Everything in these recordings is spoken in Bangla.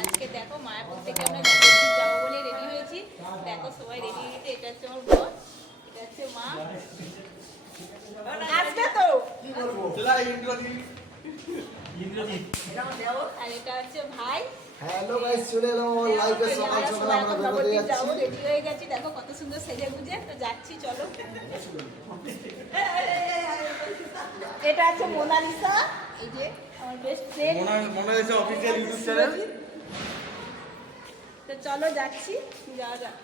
আজকে দেখো মায়াপুর থেকে আমরা যাবো বলে রেডি হয়েছি। দেখো সবাই রেডি হয়েছে। এটা হচ্ছে আমার বোন, এটা হচ্ছে মা। আসবে তো আর এটা হচ্ছে ভাই। হ্যালো গাইস, চলে এলাম আমার লাইভে। সকাল সকাল আমরা বেরোতে যাচ্ছি। রেডি হয়ে গেছি, দেখো কত সুন্দর সেজে গুজে তো যাচ্ছি। চলো, এটা আছে মোনালিসা, এই যে আমার best friend Monalisa official YouTube channel. তো চলো যাচ্ছি, যাওয়া যাক।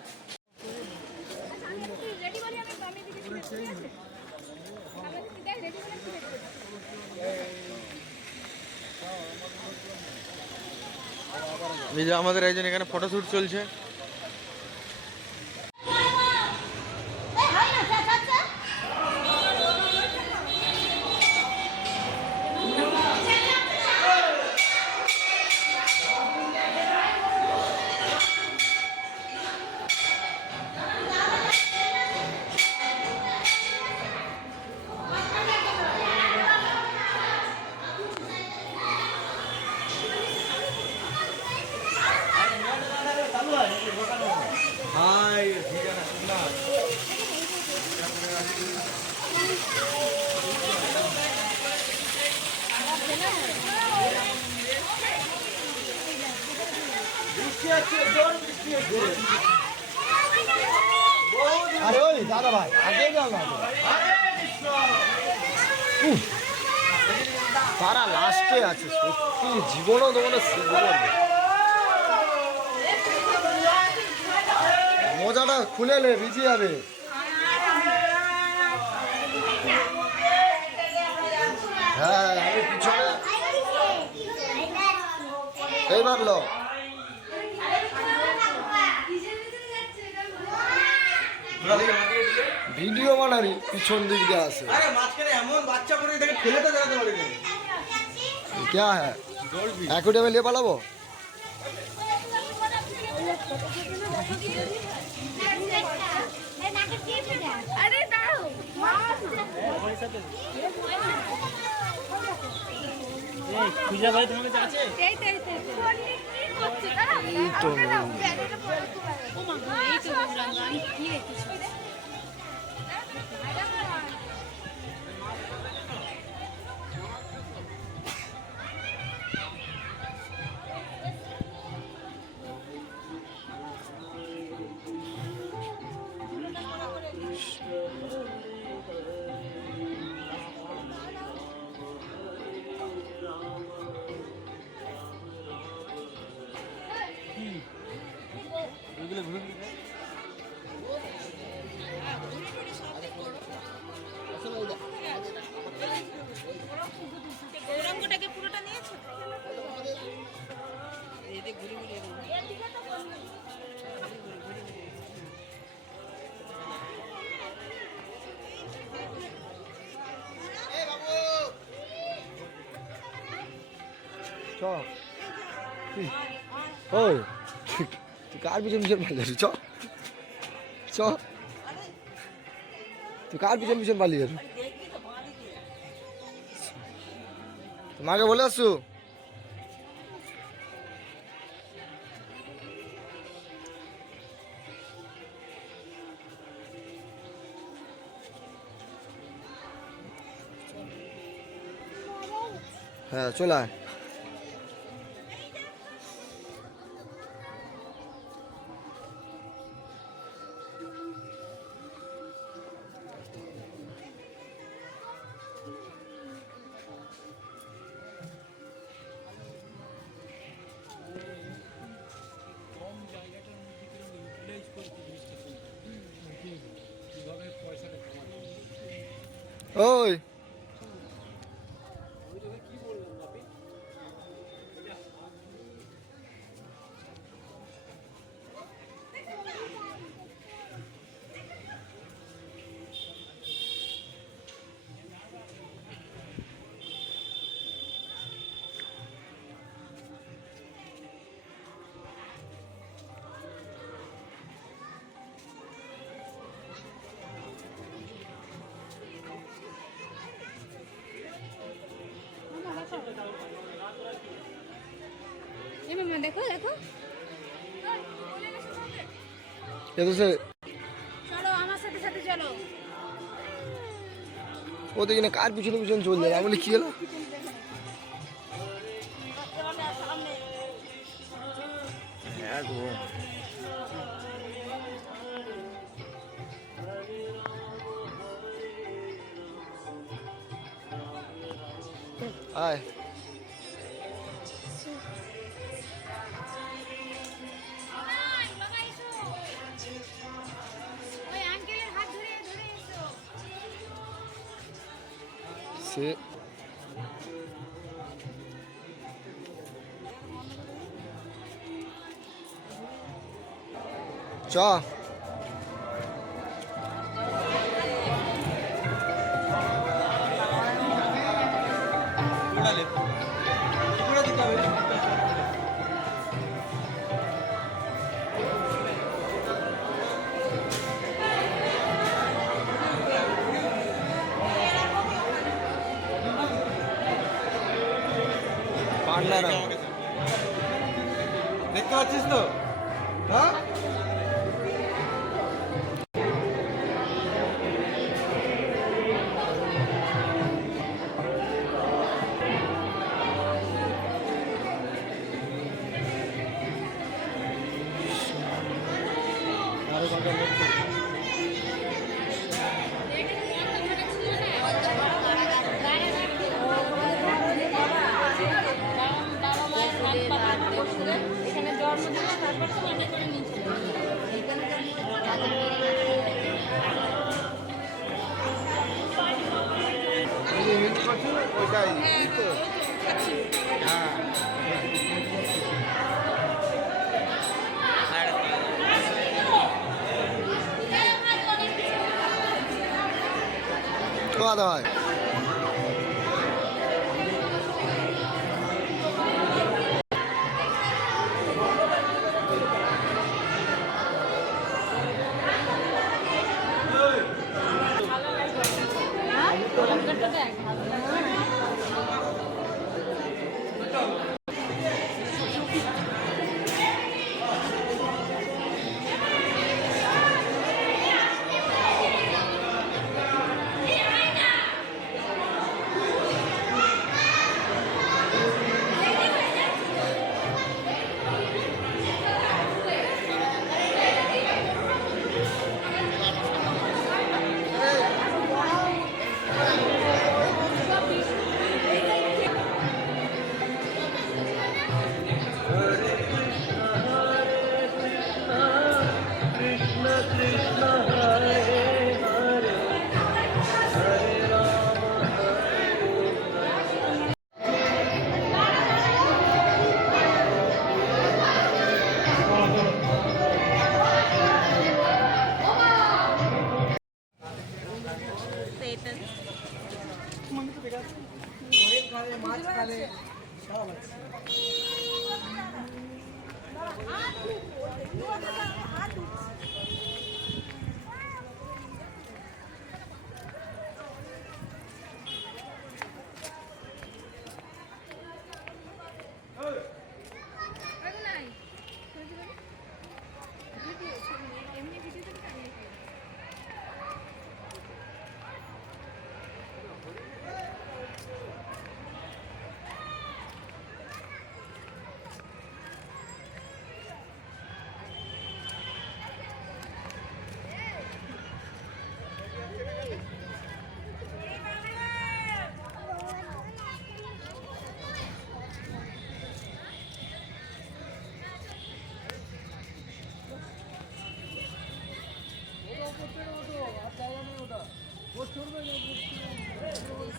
এই যে আমাদের একজন এখানে ফটোশুট চলছে। হাই ঠিকানা সুন্দর। আরে ওই দাদা ভাই, আগে যাও না। তারা লাস্টে আছে, সত্যি জীবনও তোমার জীবন মজাটা খুলে নে, ভিজে যাবে। হ্যাঁ, আমি পিছনে এইবার লো ভিডিও বানাবি, পিছন দিক দিয়ে আসে। আরে মাঝখানে এমন বাচ্চা করে দেখে ফেলে তো দাঁড়াতে পারিনি। क्या है एक्टिव में ले पालाबो अरे दाও এই পূজা ভাই তোমার কাছে আছে? এই তো কি করছিস দাঁড়া ও মা গো, এই তো রাঙ্গা আমি কি রেখেছি। এগুলো ঘুরে ঘুরে গৌরাঙ্গটাকে পুরোটা নিয়েছো? এদিকে ঘুরে ঘুরে এদিকে তো বললি। চ ওই তুই কার পিছন পিছন পালিয়ে যাবি? চ চ তুই কার পিছন পিছন পালিয়ে যাবি? মাকে বলে আসছু? হ্যাঁ চলে আয়। ওই মামা দেখো দেখো এ তো সে চলো আমার সাথে সাথে চলো ও তো কিনা কার পিছনে পিছনে চলে যায় আমি বলি কি হলো সামনে হ্যাঁ গো আয় বাবা এসো ওই আঙ্কেলের হাত ধরে ধরে এসো সে চ উড়ালে উড়া দিতে হবে পান্ডারা দেখতে পাচ্ছিস তো হ্যাঁ এখানে জন্মদিন তারপর তো মনে করে নিয়েছিল ওইটাই খাওয়া হয়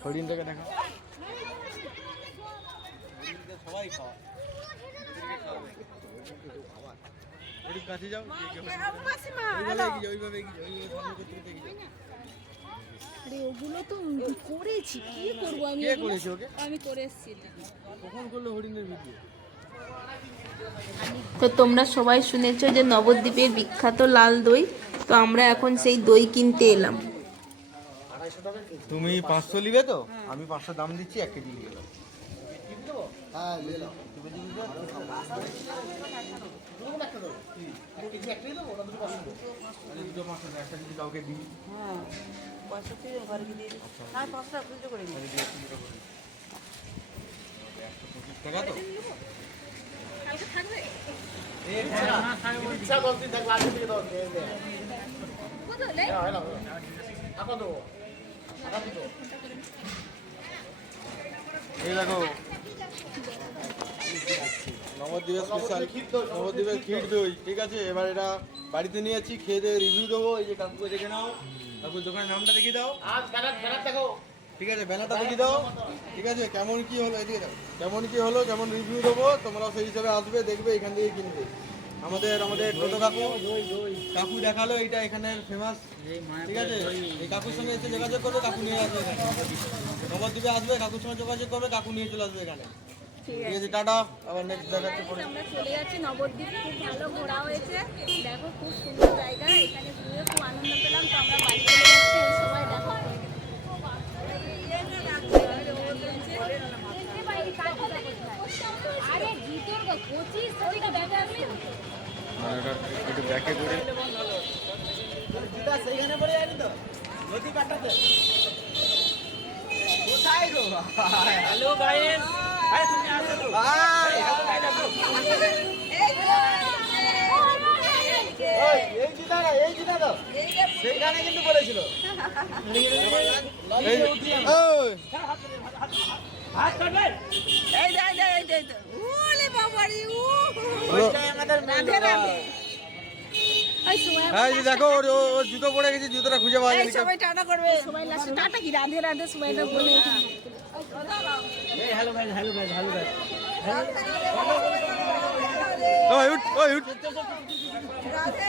হরিণটাকে দেখা সবাই খাওয়া একটু কাছে যাও ওইভাবে আরে ওগুলো তো করেছি কি করবো আমি কে করেছে ওকে আমি করে এসেছি কখন করলো হরিণের ভিডিও তো তোমরা সবাই শুনেছো যে নবদ্বীপের বিখ্যাত লাল দই, তো আমরা এখন সেই দই কিনতে এলাম। তুমি 500 নিবে তো আমি 500 দাম দিচ্ছি 1 কেজি নিয়ে নাও হ্যাঁ দুটো 500 একটা যদি কাউকে দিই হ্যাঁ 65 ঘরকে দিয়ে দিই আর 500 খুচরো করে দিই 125 টাকা তো কালকে থাকবে বুঝলে এই দেখো নবদ্বীপের স্পেশাল নবদ্বীপের ক্ষীর দই ঠিক আছে। এবার এটা বাড়িতে নিয়ে যাচ্ছি, খেয়ে দিয়ে রিভিউ দেবো। এই যে কাকুকে দেখে নাও, কাকুর দোকানের নামটা দেখিয়ে দাও। ঠিক আছে, ব্যানারটা দেখিয়ে দাও। ঠিক আছে, কেমন কি হলো এদিকে দাও, কেমন কি হলো, কেমন রিভিউ দেবো, তোমরাও সেই হিসাবে আসবে, দেখবে, এখান থেকে কিনবে। আমাদের টোটো কাকু দেখালো এইটা এখানের ফেমাস। ঠিক আছে, এই কাকুর সঙ্গে এসে যোগাযোগ করবে, কাকু নিয়ে আসবে এখানে। নবদ্বীপে আসবে, কাকুর সঙ্গে যোগাযোগ করবে, কাকু নিয়ে চলে আসবে এখানে। ঠিক আছে, টাটা, আবার নেক্সট দেখাচ্ছে পরে। আমরা চলে যাচ্ছি নবদ্বীপ, খুব ভালো ঘোরা হয়েছে, দেখো খুব সুন্দর জায়গা, এখানে ঘুরে খুব আনন্দ পেলাম। তো আমরা বাড়ি চলে যাচ্ছি, এই সময় দেখো আরে জুতোর 25 টাকা ব্যাগে আসলে একটু ব্যাকে করে হ্যালো গাইস, আরে তুমি আসো তো। সেইখানে কিন্তু বলেছিল হাত কাটবে। এই দে ওলে বাবারি ওইটাই আমাদের রাধে রাধে। এই সময় এই যে দেখো ওর জুতো পড়ে গেছে, জুতোটা খুঁজে পাওয়া এই যায়নি। সবাই টাটা করবে। সবাই লাস্টে টাটা কি রাধে রাধে সময়টা বলে এই hello guys, hello guys, hello guys. ওই উঠ, ওই উঠ। রাধে